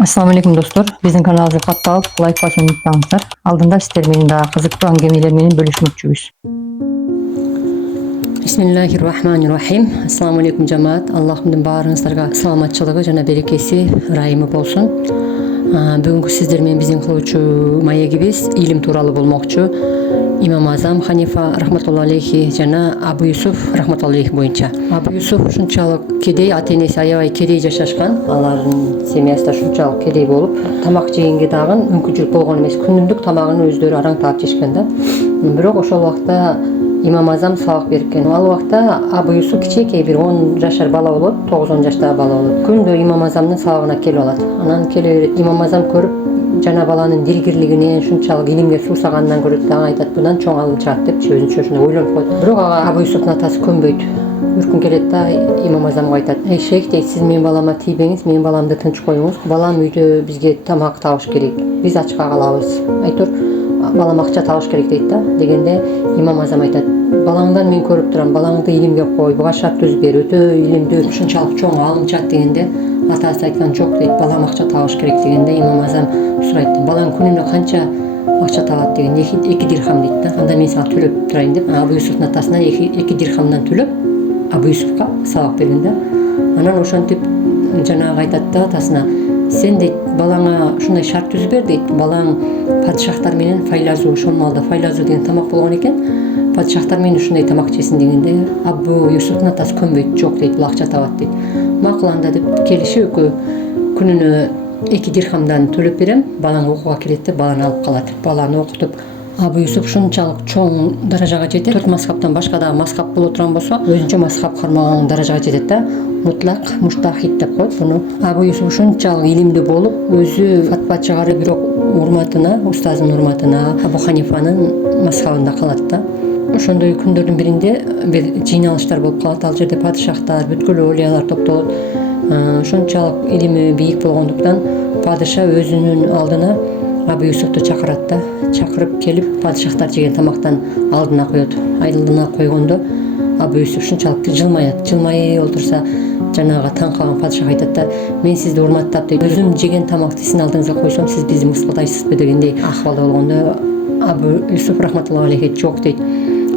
Assalamu alaikum dostlar. Bizim kanalımızı kattalıp like basmayı unutmayыңыздар. Алдында сіздер менен дагы кызыктуу аңгемелер менен бөлүшмөкчүбүз. Бисмиллахир-рахманир-рахим. Ассаламу алейкум жамаат. Аллахымдын баарыңыздарга саламатчылыгы жана берекеси, ырайымы болсун. Бүгүнкү сиздер менен биздин кылуучу маегибиз илим тууралуу болмокчу. Имам Азам Ханифа рахматулла алейхи жана Абу Юсуф рахматулла алейхи боюнча. Абу Юсуф ушунчалык кедей, ата-энеси аябай кедей жашашкан. Алардын семьясы да ушунчалык кедей болуп, тамак жегенге дагы мүмкүнчүлүк болгон эмес. Күнүмдүк тамагын өздөрү араң таап жешкен да. Бирок ошол убакта Имам Азам сабак берген. Ал убакта Абу Юсуф кичинекей бир 10 жашар бала болот, 9-10 жаштагы бала болот. Күндө Имам Азамдын сабагына келип алат. Анан келе берет. Имам Азам көрүп жана баланын дилгирлигинен, ушунчалык илимге суусаганынан көрөт да, айтат bundan чоң алым чыгат деп өзүнчө ошондой ойлонуп койт. Бирок ага Абу Юсуфтун атасы көнбөйт. Bir gün келет да Имам Азамга айтат: "Эй шейх, дейт, сиз менин балама тийбеңиз, менин баламды тынч коюңуз. Балам үйдө бизге тамак табыш керек. Биз ачка калабыз. Айтор, балам акча табыш керек" дейт да. Дегенде Имам Азам айтат: "Балаңдан мен көрүп турам, балаңды илимге кой, буга шарт түзүп бер, өтө илимдүү, ушунчалык чоң алым чыгат" дегенде атасы айткан: "Жок" дейт, "балам акча табыш керек" дегенде Имам Азам сурайт: "Балаң күнүнө канча акча табат?" деген. "2 дирхам" дейт да. "Анда мен сага төлөп турайын" деп Абу Юсуфтун атасына 2 дирхамдан төлөп Абу Юсуфка сабак берген да. Анан ошентип жанагы айтат да атасына: "Сен дейт, балаңа ушундай шарт түзүп бер" дейт. "Балаң падышахтар менен файлазу, ошол маалда файлазу деген тамак болгон экен. Падышахтар менен ушундай тамак жесин" дегенде Абу Юсуфтун атасы көнбөйт. "Жок" дейт, "Бул акча табат" дейт. "Макул анда" деп келишип экөө күнүнө 2 дирхамдан төлөп берем, балаң окууга келет деп баланы алып калат. Баланы окутуп Абу Юсуф ушунчалык чоң даражага жетет. 4 мазхабтан башка дагы мазхаб боло турган болсо, өзүнчө мазхаб кармаган даражага жетет да. Мутлак муштахид деп коет буну. Абу Юсуф ушунчалык илимдүү болуп, өзү фатва чыгарып, бирок урматына, устазынын урматына Абу Ханифанын мазхабында калат да. Ошондой күндөрдүн биринде бир жыйналыштар болуп калат. Ал жерде падышахтар, бүткүл оолиялар топтолот. Ошончалык илими бийик болгондуктан падыша өзүнүн алдына Абу Юсуфту чакырат да. Чакырып келип падышахтар жеген тамактан алдына коет. Алдына койгондо Абу Юсуф ушунчалык жылмаят. Жылмай отурса, жанагы таң калган падышах айтат да: "Мен сизди урматтап дейт, өзүм жеген тамакты сиздин алдыңызга койсом, сиз бизди мыскылдайсызбы" дегендей акыбалда болгондо Абу Юсуф рахматулла алейхи: "Жок" дейт,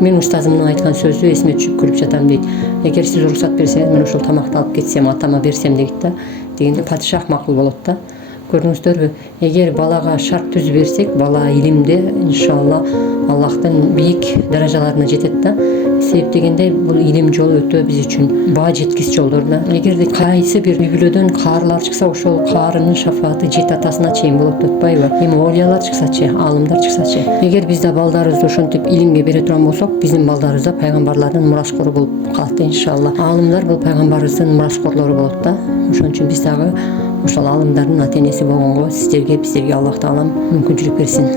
"Мен устазымдын айткан сөзү эсиме түшүп күлүп жатам" дейт. "Эгер сиз уруксат берсеңиз, мен ошол тамакты алып кетсем, атама берсем" дейт да. Дегенде падышах макул болот да. Көрдүңүздөрбү? Эгер балага шарт түзүп берсек, бала илимде иншалла Аллахтын бийик даражаларына жетет да. Себеп дегенде бул илим жолу өтө биз үчүн баа жеткис жолдор да. Эгерде кайсы бир үй бүлөдөн каарылар чыкса, ошол каарынын шафааты жет атасына чейин болот деп атпайбы? Эми оолиялар чыксачы, аалымдар чыксачы. Эгер биз да балдарыбызды ошентип илимге бере турган болсок, биздин балдарыбыз да пайгамбарлардын мураскору болуп калат да иншалла. Аалымдар бул пайгамбарыбыздын мураскорлору болот да. Ошон үчүн биз дагы ошол аалымдардын ата-энеси болгонго сиздерге, биздерге Аллах таалам мүмкүнчүлүк берсин.